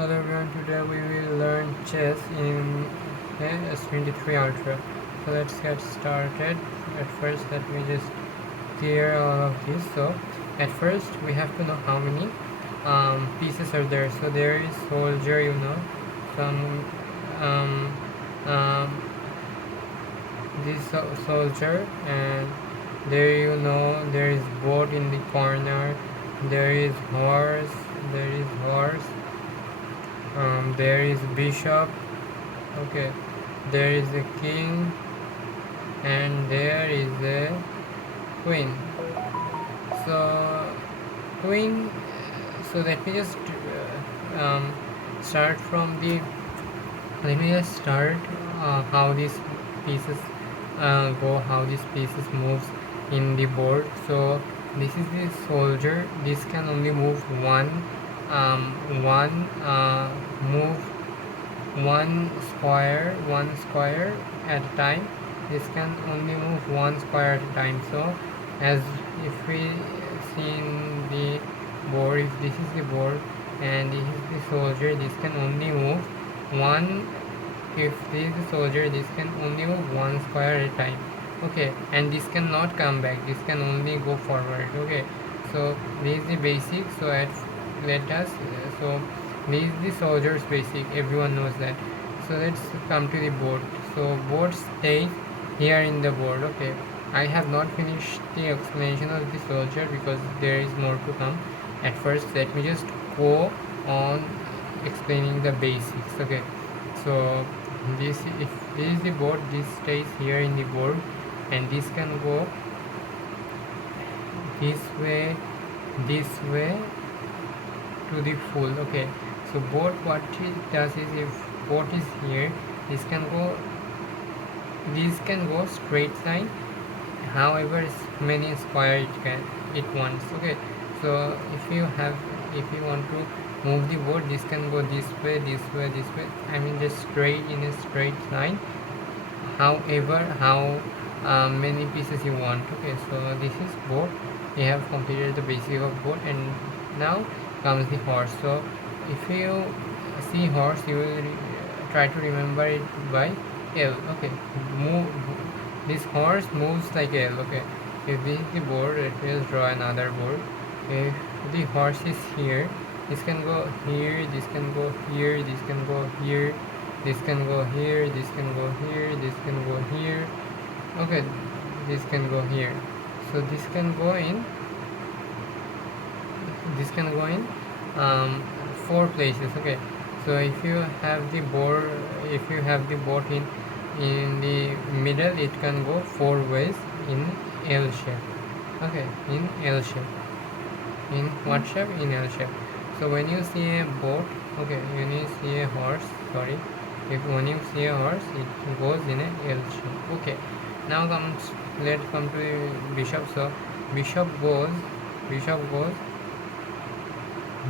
Hello everyone, today we will learn chess in S23 Ultra. So let's get started. At first let me just clear all of this. So at first we have to know how many pieces are there. So there is soldier, some um, um, this soldier, and there is boat in the corner, there is horse, there is bishop, okay, there is a king, and there is a queen. So queen, so let me just start from the let me just start how these pieces go, how these pieces moves in the board. So this is the soldier. This can only move one move one square at a time. This can only move one square at a time. So as if we see in the board, if this is the board and this is the soldier, this can only move one. If this is the soldier, this can only move one square at a time, okay, and this cannot come back, this can only go forward, okay. So this is the basic. So let us so this is the soldier's basic, everyone knows that. So let's come to the board. So board stays here in the board, okay. I have not finished the explanation of the soldier because there is more to come. At first let me just go on explaining the basics, okay. So this, if this is the board, this stays here in the board, and this can go this way to the full, okay. So board, what it does is, if board is here, this can go straight line, however many square it wants, okay. So if you want to move the board, this can go this way, this way, this way, I mean just straight, in a straight line, however how many pieces you want, okay. So this is board. We have completed the basic of board, and now comes the horse. So if you see horse, you will try to remember it by L, okay. Move, this horse moves like L, okay. If this is the board, let me just draw another board. If the horse is here, this can go here, this can go here, this can go here, this can go here, this can go here, this can go here, okay, this can go here. So this can go in four places, okay. So if you have the board, in the middle, it can go four ways in L shape, okay, in L shape. In what shape? In L shape. So when you see a boat, okay, when you see a horse, sorry, if when you see a horse, it goes in a L shape, okay. Now let's come to bishop. So bishop goes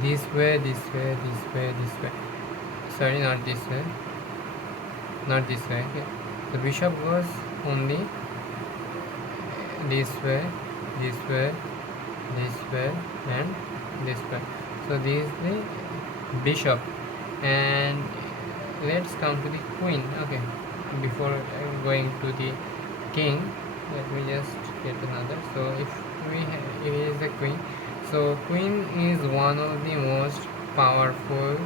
this way, this way, this way, this way, sorry, not this way, okay. The bishop goes only this way, this way, this way, and this way. So this is the bishop. And let's come to the queen, okay. Before going to the king, let me just get another. So if it is a queen, so queen is one of the most powerful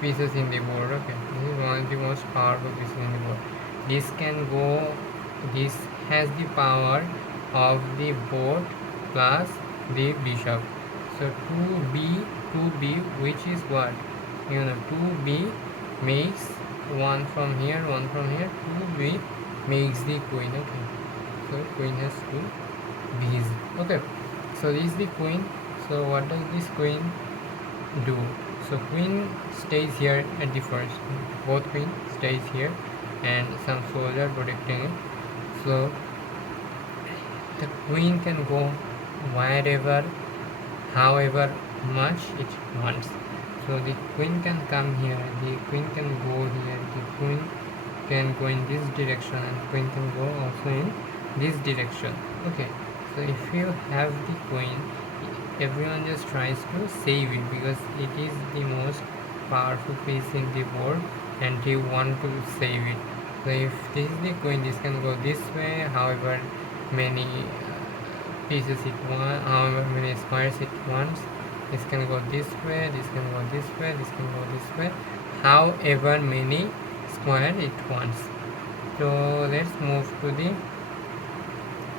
pieces in the board, okay. This is one of the most powerful pieces in the board. This has the power of the board plus the bishop. So 2b, which is what, 2b makes one from here, 2b makes the queen, okay. So queen has two b's, okay. So this is the queen. So what does this queen do? So queen stays here at the first, both queen stays here, and some soldier protecting it. So the queen can go wherever, however much it wants. So the queen can come here, the queen can go here, the queen can go in this direction, and queen can go also in this direction, okay. So if you have the queen, everyone just tries to save it because it is the most powerful piece in the board and you want to save it. So if this is the queen, this can go this way, however many pieces it wants, however many squares it wants. This can go this way, this can go this way, this can go this way, however many square it wants. So let's move to the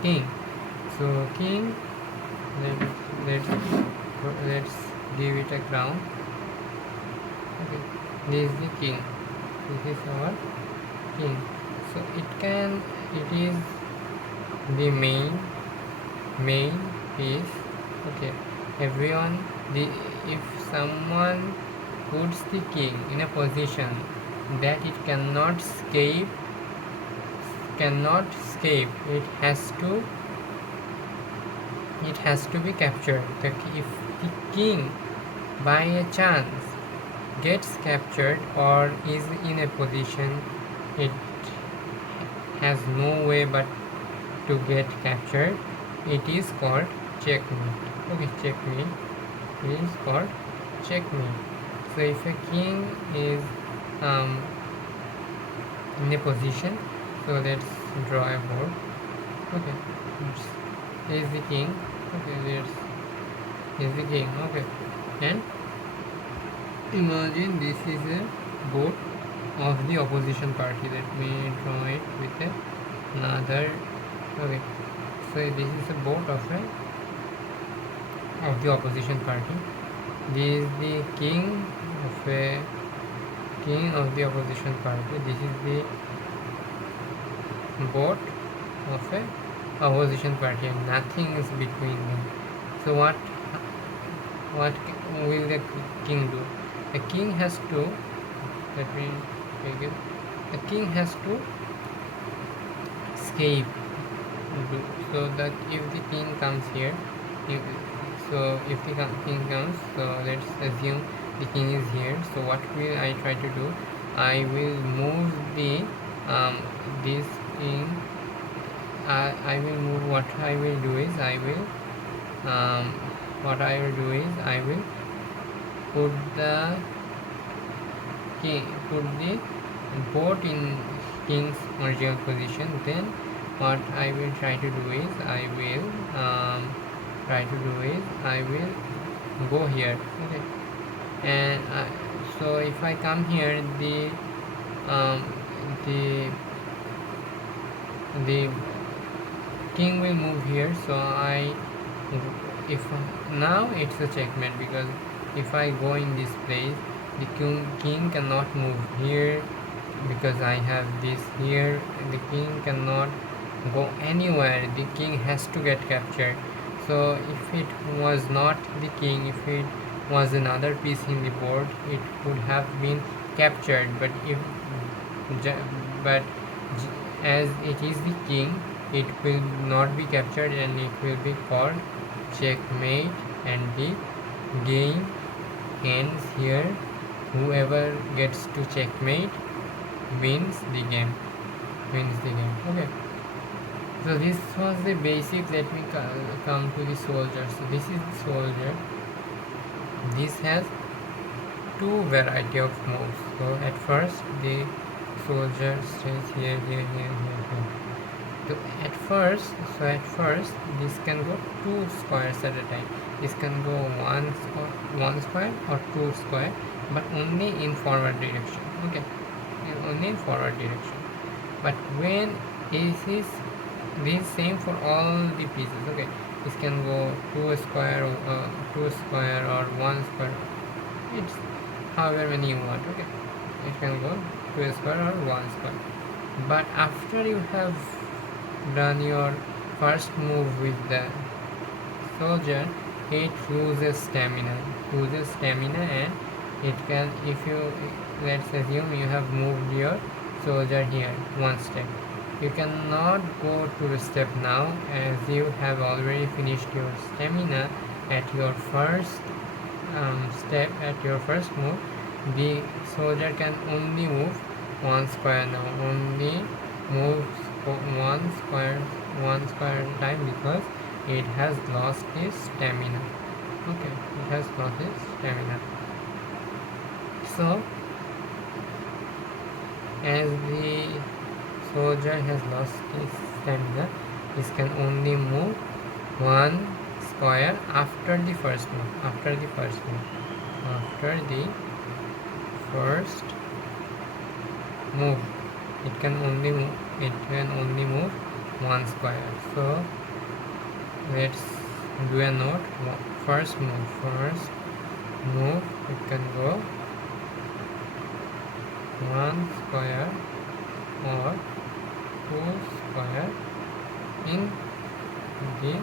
king. So king, let's give it a crown. Okay, this is the king. This is our king. So it is the main piece. Okay, everyone, if someone puts the king in a position that it cannot escape, it has to be captured. If the king by a chance gets captured or is in a position it has no way but to get captured, it is called checkmate. Okay, checkmate, it is called checkmate. So if a king is in a position, so let's draw a board. Okay, here is the king. Okay, here's the king. Okay, and imagine this is a board of the opposition party. Let me draw it with another. Okay, so this is a board of the opposition party. This is the king of the opposition party. This is the board of a opposition party, and nothing is between them. So what will the king do? The king has to, let me take it, the king has to escape. So that if the king comes here, if the king comes, so let's assume the king is here. So what will I try to do? I will move the this king. I will move. What I will do is I will put the board in king's original position. Then what I will try to do is I will go here. Okay, and so if I come here, the king will move here. So if now it's a checkmate, because if I go in this place, the king cannot move here because I have this here. The king cannot go anywhere. The king has to get captured. So if it was not the king, if it was another piece in the board, it would have been captured. But as it is the king, it will not be captured and it will be called checkmate, and the game ends here. Whoever gets to checkmate wins the game. Okay, so this was the basic. Let me come to the soldier. So this is the soldier. This has two variety of moves. So at first the soldier stays here. So at first this can go 2 squares at a time. This can go one square or 2 square, but only in forward direction. Okay, only in forward direction. But when this same for all the pieces. Okay, this can go 2 square or 1 square. It's however many you want. Okay, it can go 2 square or 1 square. But after you have done your first move with the soldier, it loses stamina, and it can, if you, let's assume you have moved your soldier here one step, you cannot go to the step now, as you have already finished your stamina at your first step, at your first move. The soldier can only move 1 square now, only moves 1 square at a time, because it has lost its stamina. Okay, it has lost its stamina. So as the soldier has lost his stamina, he can only move one square after the first move. After the first move, it can only move one square. So let's do a note. First move, it can go one square or two square in the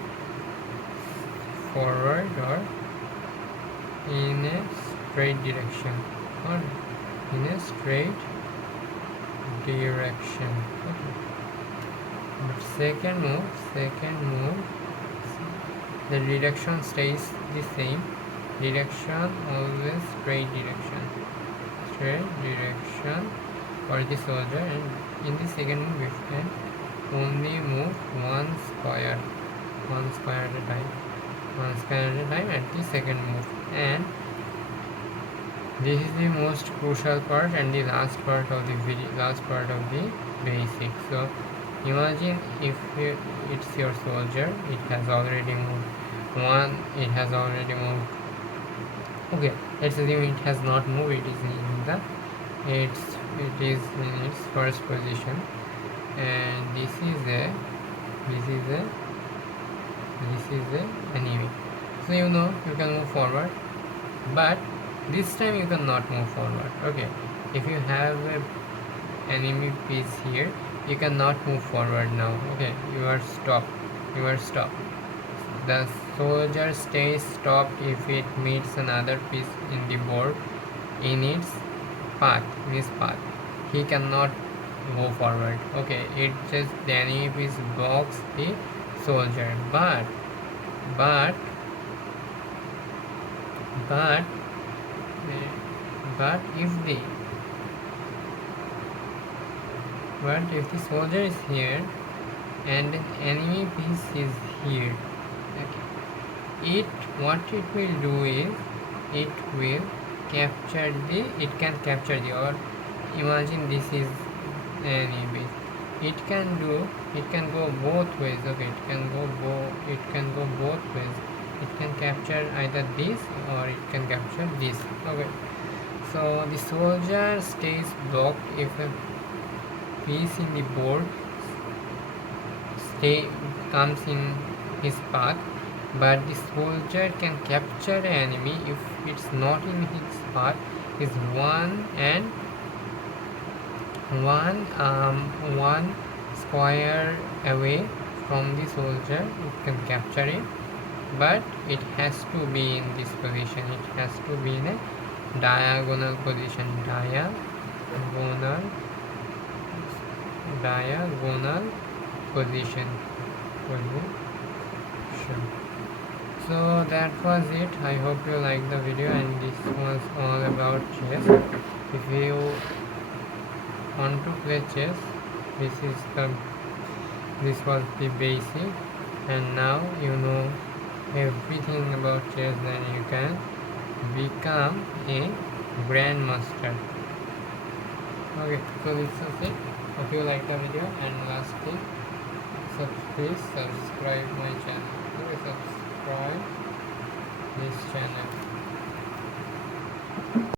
forward or in a straight direction or in a straight direction. Okay. But second move, the direction stays the same. Direction always straight direction for the soldier, and in the second move we can only move one square at a time at the second move. And this is the most crucial part and the last part of the basic. So imagine if it's your soldier, it has already moved. Okay, let's assume it has not moved. It is in its first position, and this is a enemy. So you can move forward, but this time you cannot move forward. Okay, if you have a enemy piece here, you cannot move forward now. Okay, you are stopped. The soldier stays stopped if it meets another piece in the board in its path. He cannot go forward. Okay, it just the enemy piece blocks the soldier. But if the soldier is here and an enemy piece is here, okay, what it will do is it can capture the, or imagine this is an enemy piece. It can go both ways. Okay, it can go both ways. It can capture either this or it can capture this. Okay, so the soldier stays blocked if a piece in the board comes in his path, but the soldier can capture an enemy if it's not in his path. Is one square away from the soldier, it can capture it, but it has to be in this position. It has to be in a diagonal position. Diagonal position. So that was it. I hope you liked the video, and this was all about chess. If you want to play chess, this was the basic, and now you know everything about chess, then you can become a grandmaster. Okay, so this is it. Hope you like the video, and last thing, please subscribe my channel. Please subscribe this channel.